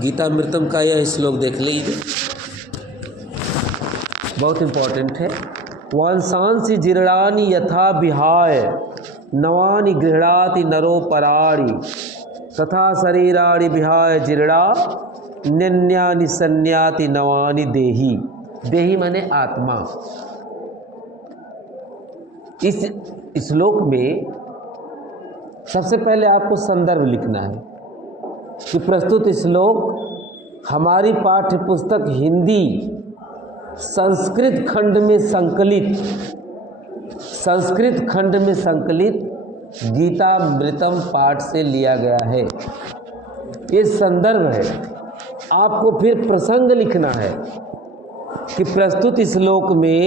गीतामृतम का यह श्लोक देख लीजिए, बहुत इम्पोर्टेंट है। वंशांसि जीर्णानि यथा विहाय नवानि गृह्णाति नरो पराणि तथा शरीराणि विहाय जीर्णा निन्यानि संन्याति नवानि देहि। देहि माने आत्मा। इस श्लोक में सबसे पहले आपको संदर्भ लिखना है कि प्रस्तुत श्लोक हमारी पाठ्य पुस्तक हिंदी संस्कृत खंड में संकलित गीतामृतम पाठ से लिया गया है। ये संदर्भ है। आपको फिर प्रसंग लिखना है कि प्रस्तुत श्लोक में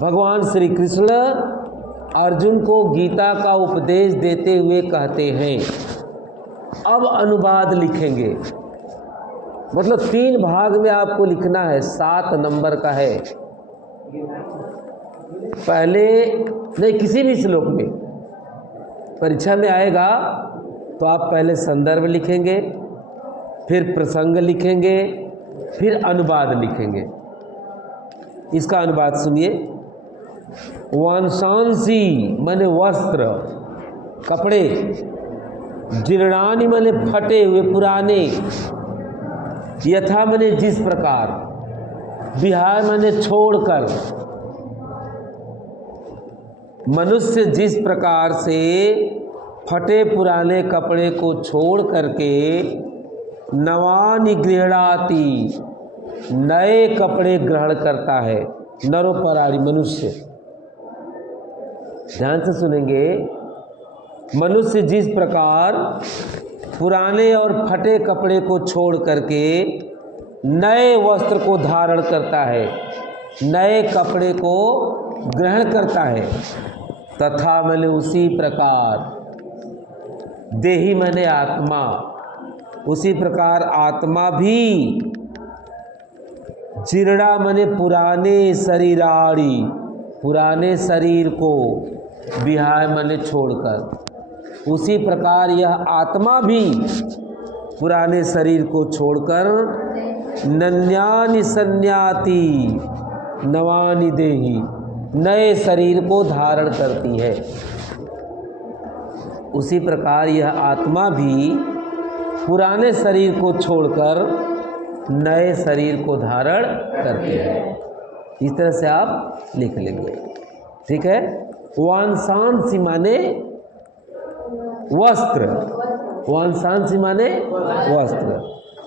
भगवान श्री कृष्ण अर्जुन को गीता का उपदेश देते हुए कहते हैं। अब अनुवाद लिखेंगे, मतलब 3 भाग में आपको लिखना है, 7 नंबर का है। पहले नहीं, किसी भी श्लोक में परीक्षा में आएगा तो आप पहले संदर्भ लिखेंगे, फिर प्रसंग लिखेंगे, फिर अनुवाद लिखेंगे। इसका अनुवाद सुनिए। वंशांसी माने वस्त्र, कपड़े, जीर्णानि माने फटे हुए पुराने, यथा माने जिस प्रकार, विहाय माने छोड़कर। मनुष्य जिस प्रकार से फटे पुराने कपड़े को छोड़ करके नवानि गृह्णाति नए कपड़े ग्रहण करता है, नरोपराणि मनुष्य। ध्यान से सुनेंगे। मनुष्य जिस प्रकार पुराने और फटे कपड़े को छोड़ करके नए वस्त्र को धारण करता है, नए कपड़े को ग्रहण करता है, तथा मैंने उसी प्रकार देही मैंने आत्मा, उसी प्रकार आत्मा भी जीर्णा मने पुराने शरीराणि, पुराने शरीर को, विहाय मने छोड़कर, उसी प्रकार यह आत्मा भी पुराने शरीर को छोड़कर नन्यानि संन्याति नवानि देहि, नए शरीर को धारण करती है। उसी प्रकार यह आत्मा भी पुराने शरीर को छोड़कर नए शरीर को धारण करती है। इस तरह से आप लिख लेंगे, ठीक है। वांशांसि माने वस्त्र, वांशांसि माने वस्त्र,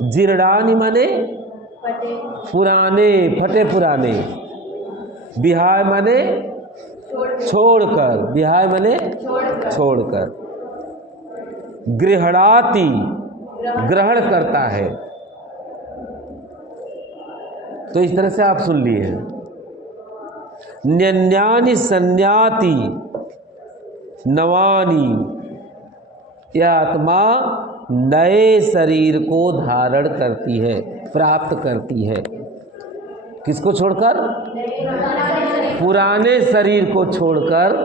जीर्णानि माने पुराने, फटे पुराने, विहाय माने छोड़कर, विहाय माने छोड़कर, गृह्णाति ग्रहण करता है। तो इस तरह से आप सुन लिए। नन्यानि संन्याति नवानि, यह आत्मा नए शरीर को धारण करती है, प्राप्त करती है। किसको छोड़कर? पुराने शरीर को छोड़कर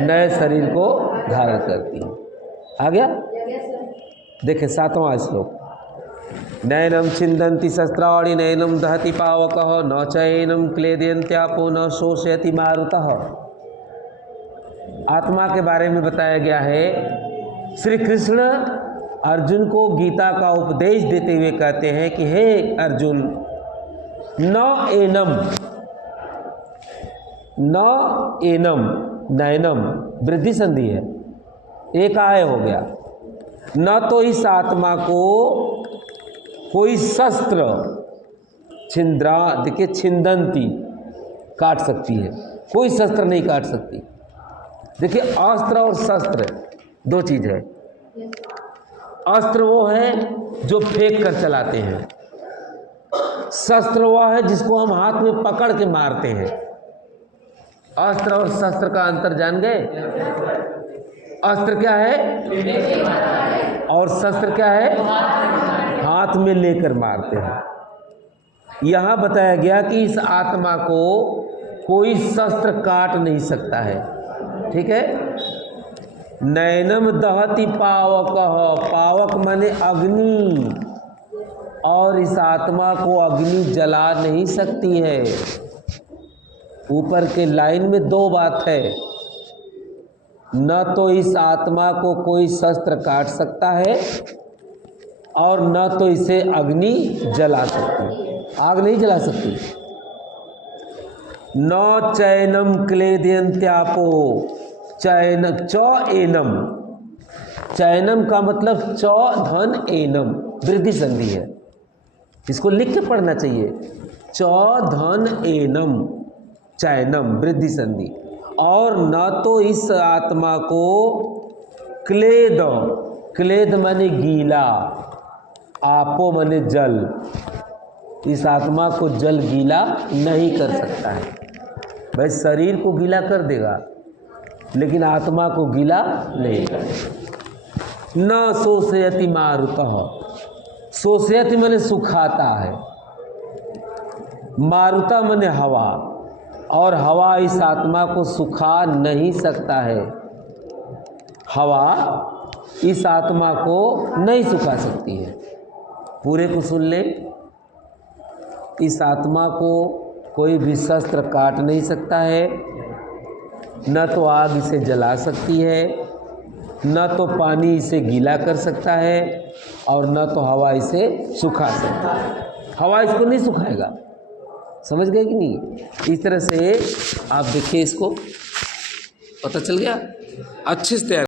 नए शरीर को धारण करती है। आ गया? देखें 7वां श्लोक। नैनम छिन्दन्ति शस्त्राणि नैनम दहति पावकः न चैनम क्लेदयन्त्यापो न शोषयति मारुतः। आत्मा के बारे में बताया गया है। श्री कृष्ण अर्जुन को गीता का उपदेश देते हुए कहते हैं कि हे अर्जुन, न एनम, नैनम वृद्धि संधि है, एक आय हो गया। न तो इस आत्मा को कोई शस्त्र छिंद्रा, देखिए छिंदंती, काट सकती है, कोई शस्त्र नहीं काट सकती। देखिए अस्त्र और शस्त्र 2 चीज है। अस्त्र वो है जो फेंक कर चलाते हैं, शस्त्र वो है जिसको हम हाथ में पकड़ के मारते हैं। अस्त्र और शस्त्र का अंतर जान गए? अस्त्र क्या है और शस्त्र क्या है? हाथ में लेकर मारते हैं। यहां बताया गया कि इस आत्मा को कोई शस्त्र काट नहीं सकता है, ठीक है। नैनम दहति पावक, पावक माने अग्नि, और इस आत्मा को अग्नि जला नहीं सकती है। ऊपर के लाइन में दो बात है, न तो इस आत्मा को कोई शस्त्र काट सकता है और न तो इसे अग्नि जला सकती, आग नहीं जला सकती। न चैनम क्लेदयन्त्यापो, चैन च एनम, चैनम का मतलब च धन एनम, वृद्धि संधि है, इसको लिख के पढ़ना चाहिए। च धन एनम, चैनम वृद्धि संधि। और न तो इस आत्मा को क्लेद, क्लेद माने गीला, आपो माने जल, इस आत्मा को जल गीला नहीं कर सकता है। भाई शरीर को गीला कर देगा लेकिन आत्मा को गीला नहीं करेगा। न शोषयति मारुतः, शोषयति माने सुखाता है, मारुता माने हवा, और हवा इस आत्मा को सुखा नहीं सकता है। हवा इस आत्मा को नहीं सुखा सकती है। पूरे को सुन ले, इस आत्मा को कोई भी शस्त्र काट नहीं सकता है, न तो आग इसे जला सकती है, न तो पानी इसे गीला कर सकता है, और न तो हवा इसे सुखा सकता है। हवा इसको नहीं सुखाएगा, समझ गए कि नहीं? इस तरह से आप देखिए, इसको पता चल गया अच्छे से तैयार।